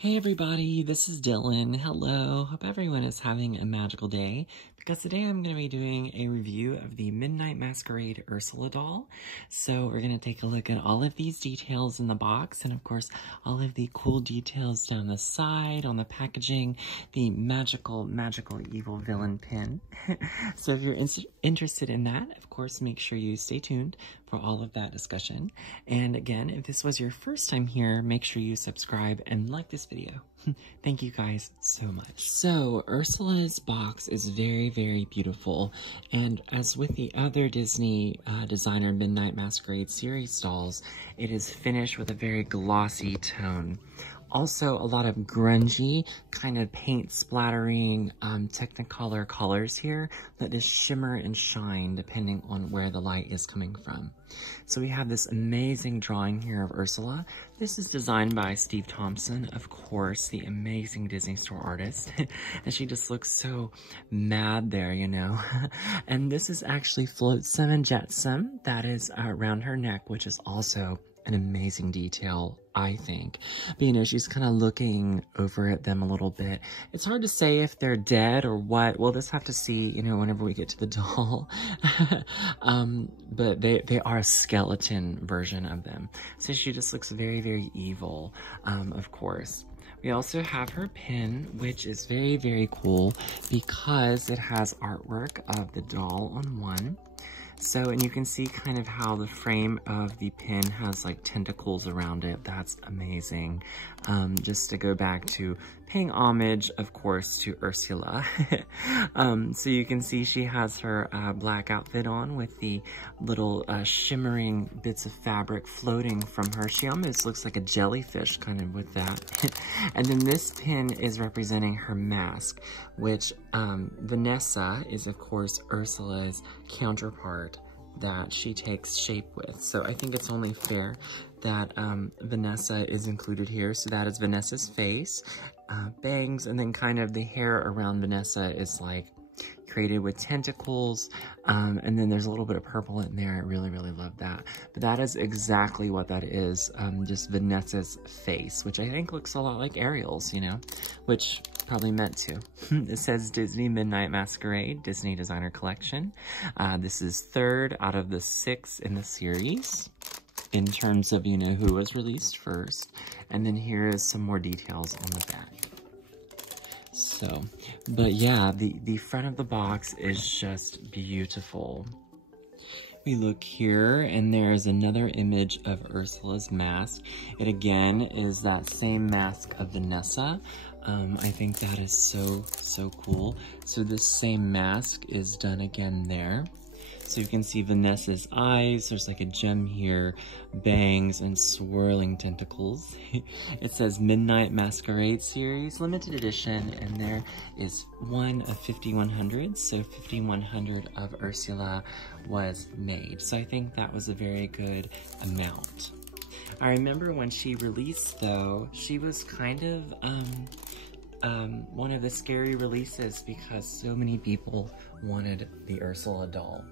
Hey everybody, this is Dylan. Hello, hope everyone is having a magical day because today I'm going to be doing a review of the Midnight Masquerade Ursula doll. So we're going to take a look at all of these details in the box and of course all of the cool details down the side, on the packaging, the magical evil villain pin. So if you're interested in that, of course make sure you stay tuned for all of that discussion. And again, if this was your first time here, make sure you subscribe and like this video. Thank you guys so much. So Ursula's box is very beautiful, and as with the other Disney designer Midnight Masquerade series dolls, it is finished with a very glossy tone. Also, a lot of grungy, kind of paint splattering, Technicolor colors here that just shimmer and shine depending on where the light is coming from. So we have this amazing drawing here of Ursula. This is designed by Steve Thompson, of course, the amazing Disney Store artist. And she just looks so mad there, you know. And this is actually Flotsam and Jetsam. That is around her neck, which is also an amazing detail, I think. But, you know, she's kind of looking over at them a little bit. It's hard to say if they're dead or what. We'll just have to see, you know, whenever we get to the doll. But they are a skeleton version of them. So she just looks very evil, of course. We also have her pin, which is very cool because it has artwork of the doll on one. So, and you can see kind of how the frame of the pin has like tentacles around it. That's amazing. Just to go back to paying homage, of course, to Ursula. So you can see she has her black outfit on with the little shimmering bits of fabric floating from her. She almost looks like a jellyfish kind of with that. And then this pin is representing her mask, which Vanessa is, of course, Ursula's counterpart that she takes shape with. So I think it's only fair that Vanessa is included here. So that is Vanessa's face, bangs, and then kind of the hair around Vanessa is like created with tentacles, and then there's a little bit of purple in there. I really love that. But that is exactly what that is, just Vanessa's face, which I think looks a lot like Ariel's, you know, which probably meant to. It says Disney Midnight Masquerade, Disney Designer Collection. This is 3rd out of the 6 in the series in terms of, you know, who was released first. And then here is some more details on the back. So, but yeah, the front of the box is just beautiful. We look here, and there's another image of Ursula's mask. It again is that same mask of Vanessa. I think that is so cool. So this same mask is done again there. So you can see Vanessa's eyes, there's like a gem here, bangs, and swirling tentacles. It says Midnight Masquerade Series, limited edition, and there is one of 5,100, so 5,100 of Ursula was made. So I think that was a very good amount. I remember when she released, though, she was kind of one of the scary releases because so many people wanted the Ursula doll.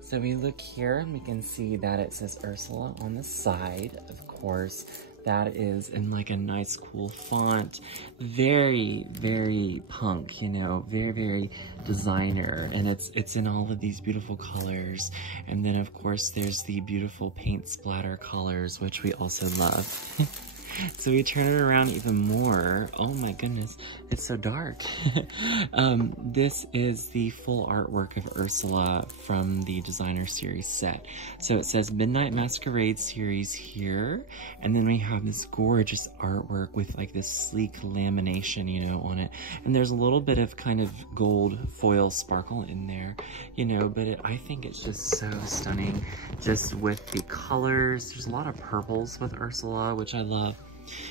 So we look here and we can see that it says Ursula on the side. Of course, that is in like a nice cool font. Very punk, you know, very designer. And it's in all of these beautiful colors. And then of course there's the beautiful paint splatter colors, which we also love. So we turn it around even more. Oh my goodness, it's so dark. This is the full artwork of Ursula from the designer series set. So it says Midnight Masquerade Series here, and then we have this gorgeous artwork with like this sleek lamination, you know, on it. And there's a little bit of kind of gold foil sparkle in there, you know, but I think it's just so stunning just with the colors. There's a lot of purples with Ursula, which I love.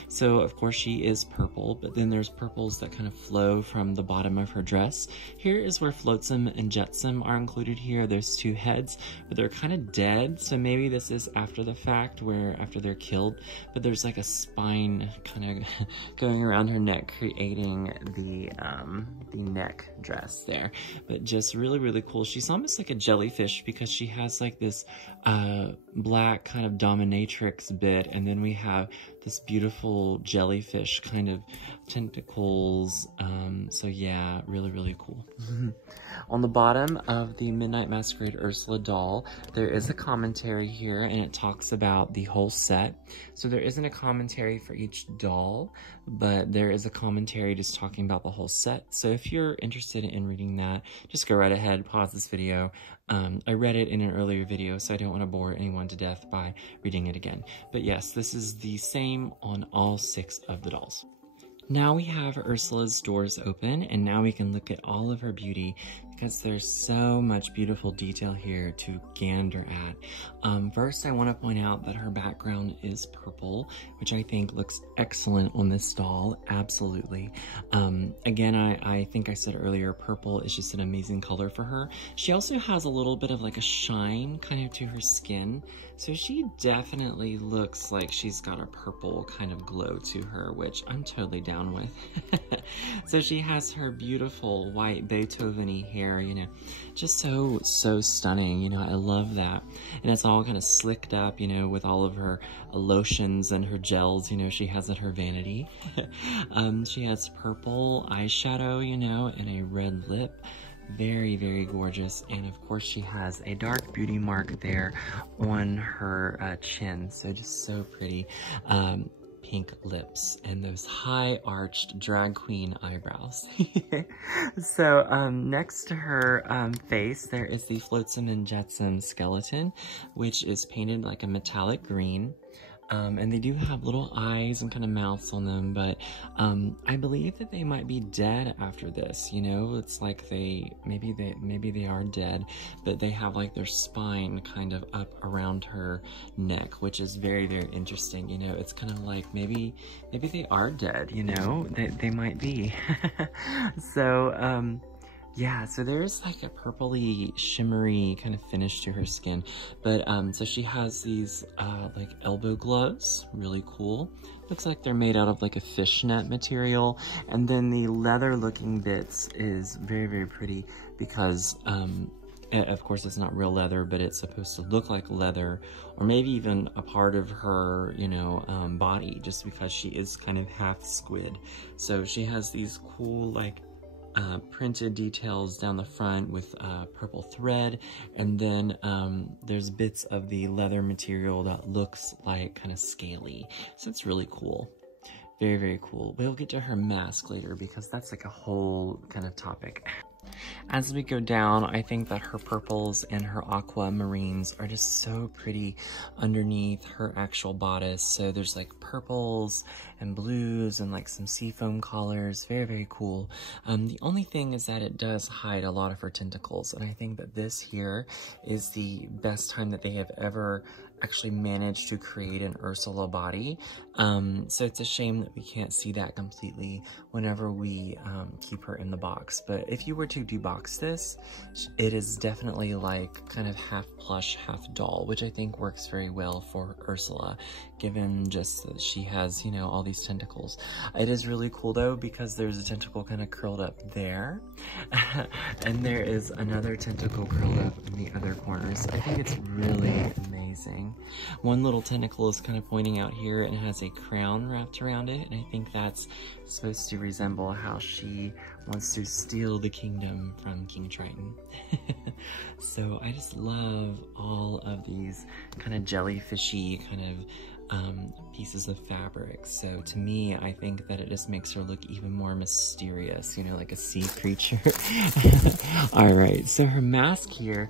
So of course she is purple, but then there's purples that kind of flow from the bottom of her dress. Here is where Flotsam and Jetsam are included here. There's two heads, but they're kind of dead, so maybe this is after the fact, where after they're killed, but there's like a spine kind of going around her neck, creating the neck dress there. But just really, really cool. She's almost like a jellyfish because she has like this black kind of dominatrix bit, and then we have this beautiful jellyfish kind of tentacles. So yeah, really, really cool. On the bottom of the Midnight Masquerade Ursula doll, there is a commentary here, and it talks about the whole set. So there isn't a commentary for each doll, but there is a commentary just talking about the whole set. So if you're interested in reading that, just go right ahead, pause this video. I read it in an earlier video, so I don't want to bore anyone to death by reading it again. But yes, this is the same on all 6 of the dolls. Now we have Ursula's doors open, and now we can look at all of her beauty because there's so much beautiful detail here to gander at. First, I want to point out that her background is purple, which I think looks excellent on this doll, absolutely. Again, I think I said earlier, purple is just an amazing color for her. She also has a little bit of like a shine kind of to her skin, so she definitely looks like she's got a purple kind of glow to her, which I'm totally down with. So she has her beautiful white Beethoven-y hair, you know, just so stunning, you know, I love that. And it's all kind of slicked up, you know, with all of her lotions and her gels, you know, she has at her vanity. She has purple eyeshadow, you know, and a red lip. Very, very gorgeous. And of course she has a dark beauty mark there on her chin, so just so pretty. Pink lips and those high arched drag queen eyebrows. So next to her face, there is the Flotsam and Jetsam skeleton, which is painted like a metallic green. And they do have little eyes and kind of mouths on them, but I believe that they might be dead after this, you know? It's like maybe they are dead, but they have like their spine kind of up around her neck, which is very, very interesting, you know? It's kind of like maybe they are dead, you know? They might be. So, yeah, so there's like a purpley, shimmery kind of finish to her skin. But, so she has these, like elbow gloves, really cool. Looks like they're made out of like a fishnet material. And then the leather looking bits is very, very pretty because, of course it's not real leather, but it's supposed to look like leather, or maybe even a part of her, you know, body, just because she is kind of half squid. So she has these cool, like, printed details down the front with purple thread, and then there's bits of the leather material that looks like kind of scaly, so it's really cool. Very, very cool. We'll get to her mask later because that's like a whole kind of topic. As we go down, I think that her purples and her aquamarines are just so pretty underneath her actual bodice. So there's like purples and blues and like some seafoam colors. Very, very cool. The only thing is that it does hide a lot of her tentacles, and I think that this here is the best time that they have ever actually managed to create an Ursula body. So it's a shame that we can't see that completely whenever we keep her in the box. But if you were to debox this, it is definitely like kind of half plush, half doll, which I think works very well for Ursula, given just that she has, you know, all these tentacles. It is really cool though, because there's a tentacle kind of curled up there, and there is another tentacle curled up in the other corners. I think it's really amazing. One little tentacle is kind of pointing out here and it has a crown wrapped around it, and I think that's supposed to resemble how she wants to steal the kingdom from King Triton. So I just love all of these kind of jellyfishy kind of pieces of fabric. So to me, I think that it just makes her look even more mysterious, you know, like a sea creature. All right, so her mask here,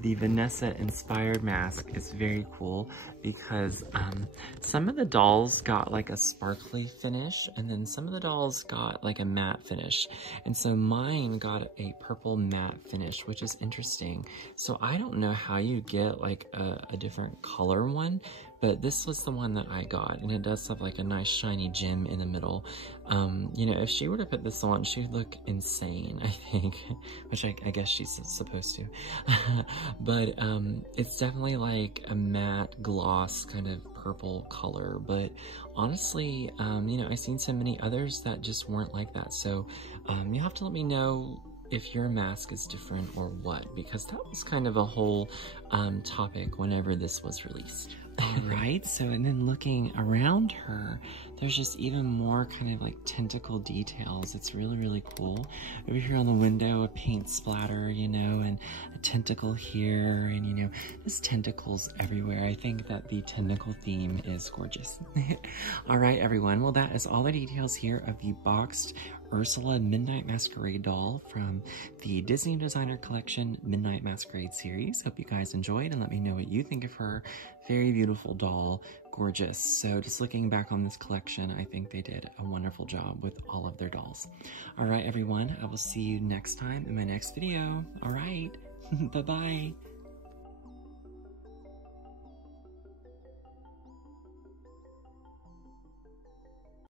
the Vanessa inspired mask, is very cool because some of the dolls got like a sparkly finish, and then some of the dolls got like a matte finish. And so mine got a purple matte finish, which is interesting. So I don't know how you get like a different color one, but this was the one that I got, and it does have like a nice shiny gem in the middle. You know, if she were to put this on, she would look insane, I think, which I guess she's supposed to. But it's definitely like a matte gloss kind of purple color, but honestly, you know, I've seen so many others that just weren't like that. So you'll have to let me know if your mask is different or what, because that was kind of a whole topic whenever this was released. Alright, so and then looking around her, there's just even more kind of like tentacle details. It's really, really cool. Over here on the window, a paint splatter, you know, and a tentacle here, and you know, there's tentacles everywhere. I think that the tentacle theme is gorgeous. Alright, everyone, well, that is all the details here of the boxed Ursula Midnight Masquerade doll from the Disney Designer Collection Midnight Masquerade series. Hope you guys enjoyed, and let me know what you think of her. Very beautiful doll, gorgeous. So just looking back on this collection, I think they did a wonderful job with all of their dolls. All right, everyone, I will see you next time in my next video. All right, bye-bye.